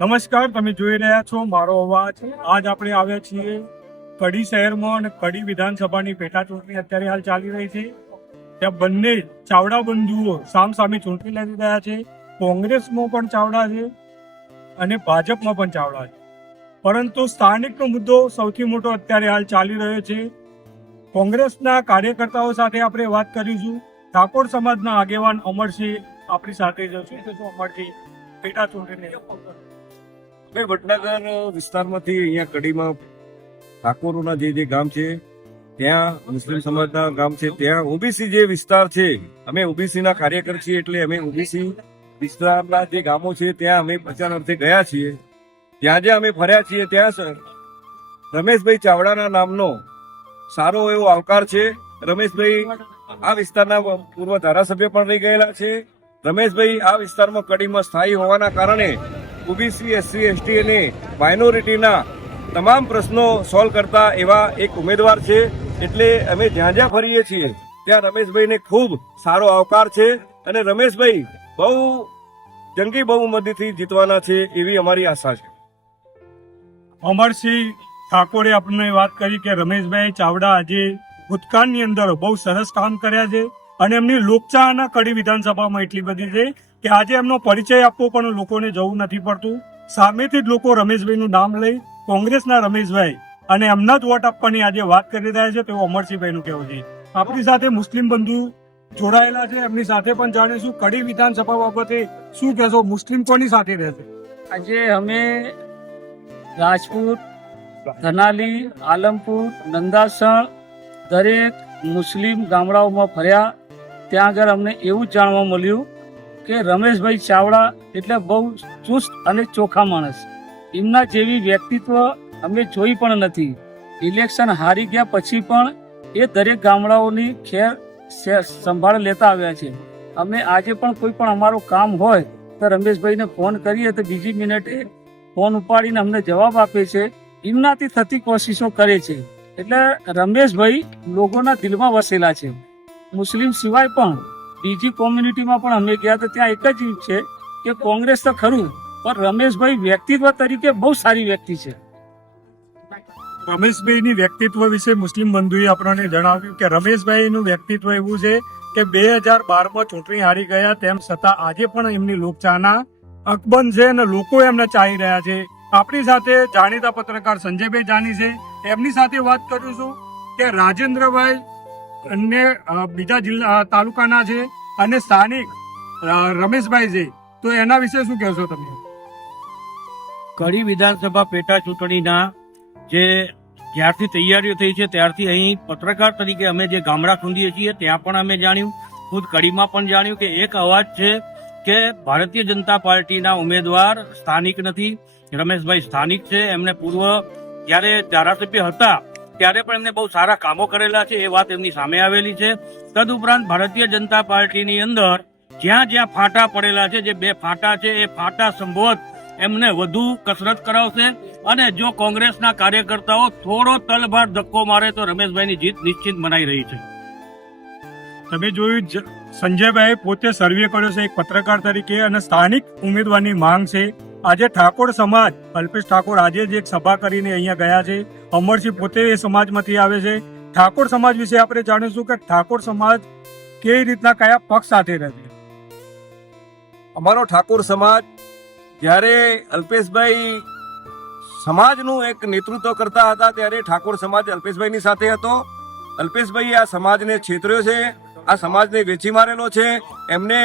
નમસ્કાર, તમે જોઈ રહ્યા છો મારો અવાજ. આજ આપણે આવ્યા છીએ કડી શહેરમાં અને કડી વિધાનસભાની પેટા ચૂંટણી અત્યારે હાલ ચાલી રહી છે. ત્યાં બંને ચાવડા બંધુઓ સામ સામે ચૂંટણી લડી રહ્યા છે. કોંગ્રેસમાં પણ ચાવડા છે અને ભાજપમાં પણ ચાવડા છે. પરંતુ સ્થાનિકનો મુદ્દો સૌથી મોટો અત્યારે હાલ ચાલી રહ્યો છે. કોંગ્રેસના કાર્યકર્તાઓ સાથે આપણે વાત કરીશું. ઠાકોર સમાજના આગેવાન અમરસિંહ આપણી સાથે જશું તો અમરસિંહ પેટા ચૂંટણી અમે વડનગર વિસ્તારમાંથી અહીંયા કડીમાં ઠાકોરોના જે જે ગામ છે, ત્યાં મુસ્લિમ સમાજના ગામ છે, ત્યાં ઓબીસી જે વિસ્તાર છે, અમે ઓબીસી ના કાર્યકર છીએ એટલે અમે ઓબીસી વિસ્તારના જે ગામો છે, ત્યાં અમે પ્રચાર અર્થે ગયા છીએ. ત્યાં જે અમે ફર્યા છીએ, ત્યાં સર, રમેશભાઈ ચાવડાના નામનો સારો એવો આવકાર છે. રમેશભાઈ આ વિસ્તારના પૂર્વ ધારાસભ્ય પણ રહી ગયેલા છે. રમેશભાઈ આ વિસ્તારમાં કડીમાં સ્થાયી હોવાના કારણે ઓબીસી, એસસી, એસટી અને માઇનોરિટીના તમામ પ્રશ્નો સોલ્વ કરતા એવા એક ઉમેદવાર છે. એટલે અમે જ્યાં જ્યાં ફરીએ છીએ, ત્યાં રમેશભાઈને ખૂબ સારો આવકાર છે અને રમેશભાઈ બહુ જંગી બહુમતીથી જીતવાના છે એવી અમારી આશા છે. અમરસિંહ ઠાકોરે આપણને વાત કરી કે રમેશભાઈ ચાવડા આજે ભૂતકાળની અંદર બહુ સરસ કામ કર્યા છે અને એમની લોકચાહના કડી વિધાનસભામાં એટલી બધી છે કે આજે એમનો પરિચય આપવો પણ લોકોને જવું નથી પડતું. સામેથી જ લોકો રમેશભાઈનું નામ લઈ કોંગ્રેસના રમેશભાઈ અને એમના જ વોટ આપવાની આજે વાત કરી રહ્યા છે તેવું અમરસિંહભાઈનું કહેવું છે. આપણી સાથે મુસ્લિમ બંધુ જોડાયેલા છે. એમની સાથે પણ જાણીશું કડી વિધાનસભા બાબતે શું કહેશો? મુસ્લિમ કોની સાથે રહેશે? આજે અમે રાજપૂત, ધનાલી, આલમપુર, નંદાસણ દરેક મુસ્લિમ ગામડાઓમાં ફર્યા. ત્યાં આગળ અમને એવું જાણવા મળ્યું કે રમેશભાઈ ચાવડા એટલે બહુ ચુસ્ત અને ચોખ્ખા માણસ. એમના જેવી વ્યક્તિત્વ અમે જોઈ પણ નથી. ઇલેક્શન હારી ગયા પછી પણ એ દરેક ગામડાઓની ખેર સંભાળ લેતા આવ્યા છે. અમે આજે પણ કોઈ પણ અમારું કામ હોય તો રમેશભાઈને ફોન કરીએ તો બીજી મિનિટે ફોન ઉપાડીને અમને જવાબ આપે છે. એમનાથી થતી કોશિશો કરે છે. એટલે રમેશભાઈ લોકોના દિલમાં વસેલા છે. મુસ્લિમ સિવાય પણ બીજી કોમ્યુનિટીમાં પણ અમે ગયા તો ત્યાં એક જ છે કે કોંગ્રેસ તો ખરું, પણ રમેશભાઈ વ્યક્તિત્વ તરીકે બહુ સારી વ્યક્તિ છે. રમેશભાઈની વ્યક્તિત્વ વિશે મુસ્લિમ બંધુએ આપણને જણાવ્યું કે રમેશભાઈનું વ્યક્તિત્વ એવું છે કે બે હજાર બારમાં ચૂંટણી હારી ગયા તેમ છતાં આજે પણ એમની લોકચાહના અકબંધ છે અને લોકો એમને ચાહી રહ્યા છે. આપણી સાથે જાણીતા પત્રકાર સંજયભાઈ જાની છે. એમની સાથે વાત કરું છું કે રાજેન્દ્રભાઈ અને બીજા જિલ્લા તાલુકાના છે અને સ્થાનિક રમેશભાઈ છે. તો એના વિશે શું કહેશો તમે? કડી વિધાનસભા પેટા ચૂંટણીના જે જ્યારથી તૈયારીઓ થઈ છે, ત્યારથી અહીં પત્રકાર તરીકે અમે જે ગામડા ખૂંદીએ છીએ, ત્યાં પણ અમે જાણ્યું. ખુદ કડીમાં પણ જાણ્યું કે એક અવાજ છે કે ભારતીય જનતા પાર્ટીના ઉમેદવાર સ્થાનિક નથી. રમેશભાઈ સ્થાનિક છે. એમને પૂર્વ જ્યારે ધારાસભ્ય હતા ત્યારે પણ એમને બહુ સારા કામો કરેલા છે, એ વાત એમની સામે આવેલી છે. તદુપરાંત ભારતીય જનતા પાર્ટીની અંદર જ્યાં જ્યાં ફાટા પડેલા છે, જે બે ફાટા છે, એ ફાટા સંભવત એમને વધુ કસરત કરાવશે અને જો કોંગ્રેસના કાર્યકર્તાઓ થોડો તલભાર ધક્કો મારે તો રમેશભાઈની જીત નિશ્ચિત મનાઈ રહી છે. તમે જોયું સંજયભાઈ પોતે સર્વે કર્યો છે, એક પત્રકાર તરીકે અને સ્થાનિક ઉમેદવારની માંગ છે. આજે ઠાકોર સમાજ અલ્પેશ ઠાકોર આજે જ એક સભા કરીને અહીંયા ગયા છે. અમરસિંહ પોતે એ સમાજમાંથી આવે છે. ઠાકોર સમાજ વિશે આપણે જાણીશું કે ઠાકોર સમાજ કેવી રીતના કયા પક્ષ સાથે રહે અમારો ઠાકોર સમાજ જ્યારે અલ્પેશભાઈ સમાજનું એક નેતૃત્વ કરતા હતા ત્યારે ઠાકોર સમાજ અલ્પેશભાઈની સાથે હતો. અલ્પેશભાઈ આ સમાજને છેતર્યો છે, આ સમાજને વેચી મારેલો છે. એમને,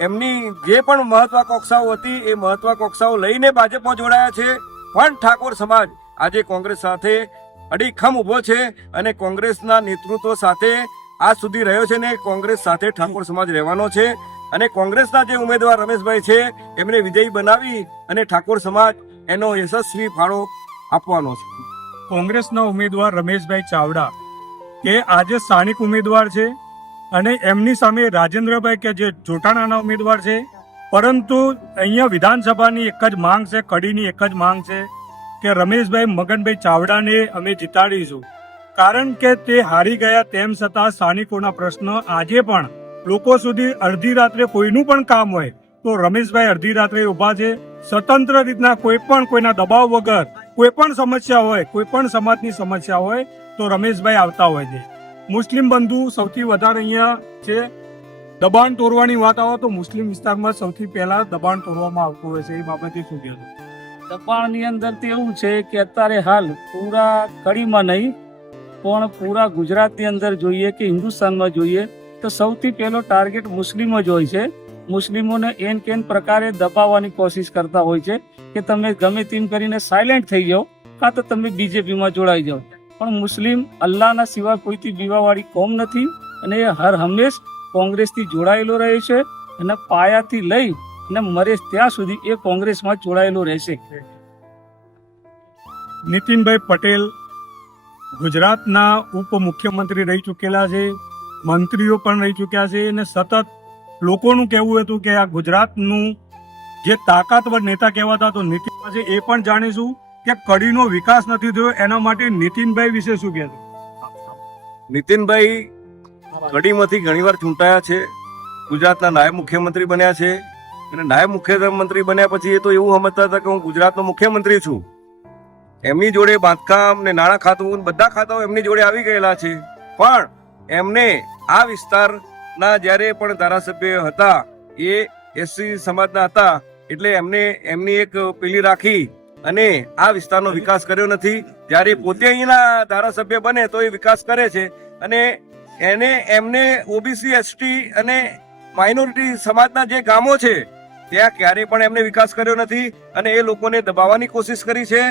એમની જે પણ મહત્વાકાંક્ષાઓ હતી એ મહત્વાકાંક્ષાઓ લઈને ભાજપમાં જોડાયા છે. પણ ઠાકોર સમાજ આજે કોંગ્રેસ સાથે અડીખમ ઊભો છે અને કોંગ્રેસના નેતૃત્વ સાથે આજ સુધી રહ્યો છે ને કોંગ્રેસ સાથે ઠાકોર સમાજ રહેવાનો છે અને કોંગ્રેસના જે ઉમેદવાર રમેશભાઈ છે, એમને વિજયી બનાવી અને ઠાકોર સમાજ એનો યશસ્વી ફાળો આપવાનો છે. કોંગ્રેસના ઉમેદવાર રમેશભાઈ ચાવડા કે આજે સ્થાનિક ઉમેદવાર છે અને એમની સામે રાજેન્દ્રભાઈ કે જે જોટાણાના ઉમેદવાર છે, પરંતુ અહીંયા વિધાનસભાની એક જ માંગ છે, કડીની એક જ માંગ છે. કે રમેશભાઈ મગનભાઈ ચાવડાને અમે જીતાડીશું. કારણ કે તે હારી ગયા તેમ છતાં સ્થાનિકોના પ્રશ્ન આજે પણ લોકો સુધી અડધી રાત્રે કોઈનું પણ કામ હોય તો રમેશભાઈ અડધી રાત્રે ઊભા છે. સ્વતંત્ર રીતના કોઈ પણ કોઈના દબાવ વગર કોઈ પણ સમસ્યા હોય, કોઈ પણ સમાજની સમસ્યા હોય તો રમેશભાઈ આવતા હોય છે. મુસ્લિમ બંધુ સૌથી વધારે અહીંયા છે. દબાણ તોડવાની વાત આવે તો મુસ્લિમ વિસ્તારમાં સૌથી પહેલા દબાણ તોડવામાં આવતું હોય છે એ બાબતે શું કહેશો? દબાણની અંદર તો એવું છે કે અત્યારે હાલ પૂરા કડીમાં નહીં, પણ પૂરા ગુજરાતની અંદર જોઈએ કે હિન્દુસ્તાનમાં જોઈએ, તો સૌથી પહેલો ટાર્ગેટ મુસ્લિમો જ હોય છે. મુસ્લિમોને એન કેન પ્રકારે દબાવવાની કોશિશ કરતા હોય છે કે તમે ગમે તેમ કરીને સાયલેન્ટ થઈ જાઓ, કાં તો તમે બીજેપીમાં જોડાઈ જાઓ. પણ મુસ્લિમ અલ્લાહના સિવાય કોઈથી બીવાવાળી કોમ નથી અને એ હર હંમેશ કોંગ્રેસથી જોડાયેલો રહે છે અને પાયાથી લઈ અને મરે ત્યાં સુધી એ કોંગ્રેસમાં જોડાયેલો રહેશે. નીતિનભાઈ પટેલ ગુજરાતના ઉપમુખ્યમંત્રી રહી ચૂકેલા છે મંત્રીઓ પણ રહી ચૂક્યા છે અને સતત લોકોનું કહેવું હતું કે આ ગુજરાતનું જે તાકાતવર નેતા કહેવાતા તો નીતિન છે એ પણ જાણીશું કે કડીનો વિકાસ નથી થયો એના માટે નીતિનભાઈ વિશે શું કહેતું નીતિનભાઈ કડીમાંથી ઘણીવાર ચૂંટાયા છે ગુજરાતના નાયબ મુખ્યમંત્રી બન્યા છે અને નાયબ મુખ્યમંત્રી બન્યા પછી એ તો એવું સમજતા હતા કે હું ગુજરાતનો મુખ્યમંત્રી છું. એમની જોડે બાંધકામ ને નાણાં ખાતું બધા ખાતાઓ એમની જોડે આવી ગયેલા છે. પણ એમને આ વિસ્તારના જ્યારે પણ ધારાસભ્ય હતા, એ એસસી સમાજના હતા, એટલે એમને એમની એક પેલી રાખી અને આ વિસ્તારનો વિકાસ કર્યો નથી. જ્યારે પોતે અહીંના ધારાસભ્ય બને તો એ વિકાસ કરે છે. અને એને એમને ઓબીસી, એસટી અને માઇનોરિટી સમાજના જે ગામો છે ત્યાં ક્યારેય પણ એમને વિકાસ કર્યો નથી અને એ લોકોને દબાવવાની કોશિશ કરી છે.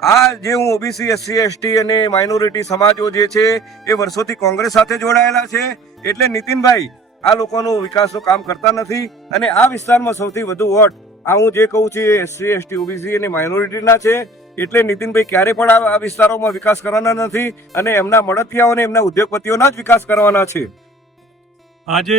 આ જે હું ઓબીસી એસસી એસટી અને માઇનોરિટી સમાજો જે છે, એ વર્ષોથી કોંગ્રેસ સાથે જોડાયેલા છે. એટલે નીતિનભાઈ, આ લોકોનો વિકાસનું કામ કરતા નથી અને આ વિસ્તારમાં સૌથી વધુ વોટ, આ હું જે કહું છું, એ એસસી એસટી ઓબીસી અને માઇનોરિટીના છે. એટલે નીતિનભાઈ ક્યારે પણ આ વિસ્તારોમાં વિકાસ કરવાના નથી અને એમના મળતિયાઓને એમના ઉદ્યોગપતિઓના જ વિકાસ કરવાના છે. આજે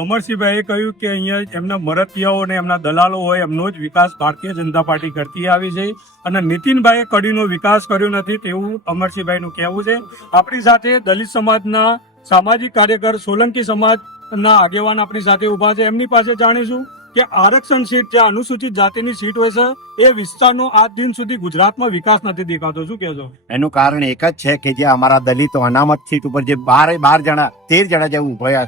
અમરસિંહભાઈએ કહ્યું કે અહીંયા એમના મરતિયાઓ અને એમના દલાલો હોય, એમનો જ વિકાસ ભારતીય જનતા પાર્ટી કરતી આવી છે. અને નીતિનભાઈએ કડીનો વિકાસ કર્યો નથી તેવું અમરસિંહભાઈનું કહેવું છે. આપણી સાથે દલિત સમાજના સામાજિક કાર્યકર સોલંકી સમાજના આગેવાન આપણી સાથે ઊભા છે. એમની પાસે જાણીશું કે આરક્ષણ સીટ જે અનુસૂચિત જાતિની સીટ હોય છે, એ વિસ્તારનો આજ દિન સુધી ગુજરાતમાં વિકાસ નથી દેખાતો. શું કહેશો? એનું કારણ એક જ છે કે જે અમારા દલિતો અનામત સીટ ઉપર જે બારે બાર જણા, તેર જણા જે ઊભા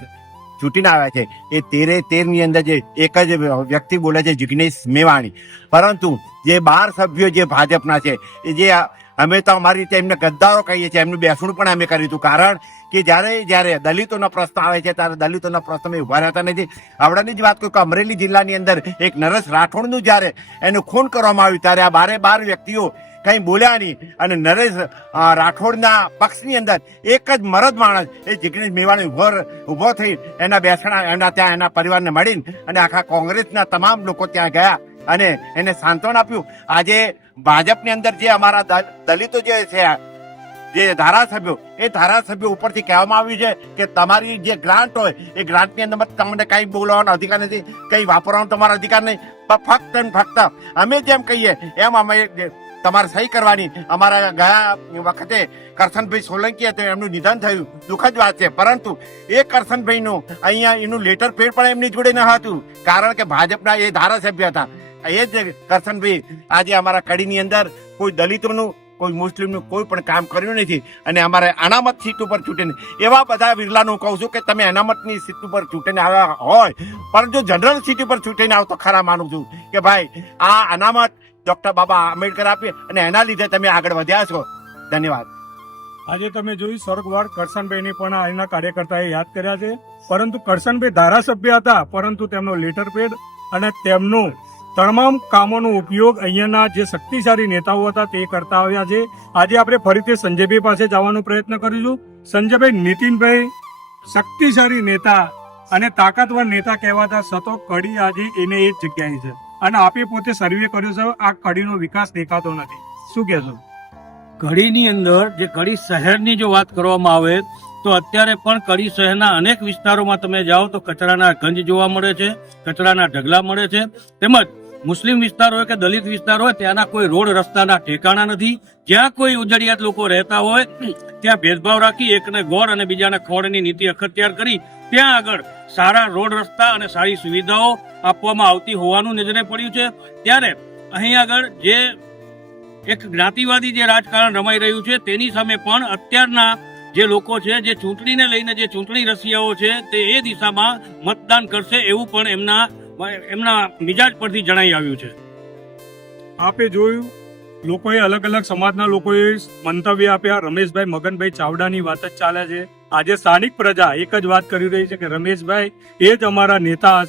ચૂંટીને આવ્યા છે. એ તેરે, તેરની અંદર જે એક જ વ્યક્તિ બોલે છે, જિગ્નેશ મેવાણી. પરંતુ જે બાર સભ્યો જે ભાજપના છે, એ જે અમે તો અમારી રીતે એમને ગદ્દારો કહીએ છીએ, એમનું બેસણું પણ અમે કર્યું હતું. કારણ કે જ્યારે જ્યારે દલિતોનો પ્રશ્ન આવે છે, ત્યારે દલિતોના પ્રશ્ન ઊભા રહેતા નથી. આવડાની જ વાત કરું કે અમરેલી જિલ્લાની અંદર એક નરેશ રાઠોડનું જ્યારે એનું ખૂન કરવામાં આવ્યું, ત્યારે આ બારે બાર વ્યક્તિઓ કંઈ બોલ્યા નહીં. અને નરેશ રાઠોડના પક્ષની અંદર એક જ મરદ માણસ, એ જિગ્નેશ મેવાણી ઊભો ઊભો થઈ એના બેસણા, એના ત્યાં એના પરિવારને મળીને અને આખા કોંગ્રેસના તમામ લોકો ત્યાં ગયા અને એને સાંત્વન આપ્યું. આજે ભાજપની અંદર જે અમારા દલિતો જે છે, જે ધારાસભ્યો, એ ધારાસભ્યો ઉપરથી કહેવામાં આવ્યું છે કે તમારી જે ગ્રાન્ટ હોય, એ ગ્રાન્ટની અંદર તમને કંઈ બોલવાનો અધિકાર નથી, કંઈ વાપરવાનો તમારો અધિકાર નહીં. ફક્ત ફક્ત અમે જેમ કહીએ, એમ અમે તમારે સહી કરવાની. અમારા ગયા વખતે કરશનભાઈ સોલંકી હતા એમનું નિધન થયું. દુઃખદ વાત છે. પરંતુ એ કરશનભાઈનું અહીંયા એનું લેટર પેડ પણ એમની જોડે ન હતું. કારણ કે ભાજપના એ ધારાસભ્ય હતા. એ જ કરશનભાઈ આજે અમારા કડીની અંદર કોઈ દલિતોનું, કોઈ મુસ્લિમનું કોઈ પણ કામ કર્યું નથી. અને અમારે અનામત સીટ ઉપર ચૂંટીને, એવા બધા વિરલાનું કહું છું કે તમે અનામતની સીટ ઉપર ચૂંટીને આવ્યા હોય પણ જો જનરલ સીટ ઉપર ચૂંટીને આવો તો ખરા માનું છું કે ભાઈ, આ અનામત ડોક્ટર બાબા આંબેડકર આપી અને એના લીધે તમે આગળ વધ્યા છો. ધન્યવાદ. આજે તમે જોયું સ્વર્ગવાળ કરશનભાઈને પણ અહીંના કાર્યકર્તાએ યાદ કર્યા છે. પરંતુ કરશનભાઈ ધારાસભ્ય હતા, પરંતુ તેમનો લેટર પેડ અને તેમનો તમામ કામોનો ઉપયોગ અહીંયાના જે શક્તિશાળી નેતાઓ હતા તે કરતા આવ્યા છે. આજે આપણે ફરીથી સંજયભાઈ પાસે જવાનો પ્રયત્ન કરીશું. સંજયભાઈ નીતિનભાઈ શક્તિશાળી નેતા અને તાકાતવર નેતા કહેવાતા સતો કડી આજે એને એ જગ્યાએ છે. અને આપે પોતે સર્વે કર્યો છે, આ કડીનો વિકાસ દેખાતો નથી. શું કહેશો? કડીની અંદર, જે કડી શહેરની જો વાત કરવામાં આવે, તો અત્યારે પણ કડી શહેરના અનેક વિસ્તારોમાં તમે જાઓ તો કચરાના ગંજ જોવા મળે છે, કચરાના ઢગલા મળે છે, તેમજ મુસ્લિમ વિસ્તાર હોય કે દલિત વિસ્તાર હોય, ત્યાંના કોઈ રોડ રસ્તાના ઠેકાણા નથી. જ્યાં કોઈ ઉજળિયાત લોકો રહેતા હોય, ત્યાં ભેદભાવ રાખી એકને ગોળ અને બીજાને ખોળની નીતિ અખત્યાર કરી, ત્યાં આગળ સારા રોડ રસ્તા અને સારી સુવિધાઓ આપવામાં આવતી હોવાનું નજરે પડ્યું છે. ત્યારે અહીં આગળ જે એક જ્ઞાતિવાદી જે રાજકારણ રમાઈ રહ્યું છે, તેની સામે પણ અત્યારના જે લોકો છે, જે ચૂંટણીને લઈને જે ચૂંટણી રસિયાઓ છે, તે એ દિશામાં મતદાન કરશે એવું પણ એમના એમના મિજાજ પરથી જણાઈ આવ્યું છે. આપે જોયું, લોકોએ અલગ અલગ સમાજના લોકોએ મંતવ્ય આપ્યા. રમેશભાઈ મગનભાઈ ચાવડાની વાત જ ચાલે છે. આજે સ્થાનિક પ્રજા એક જ વાત કરી રહી છે કે રમેશભાઈ એ જ અમારા નેતા હશે.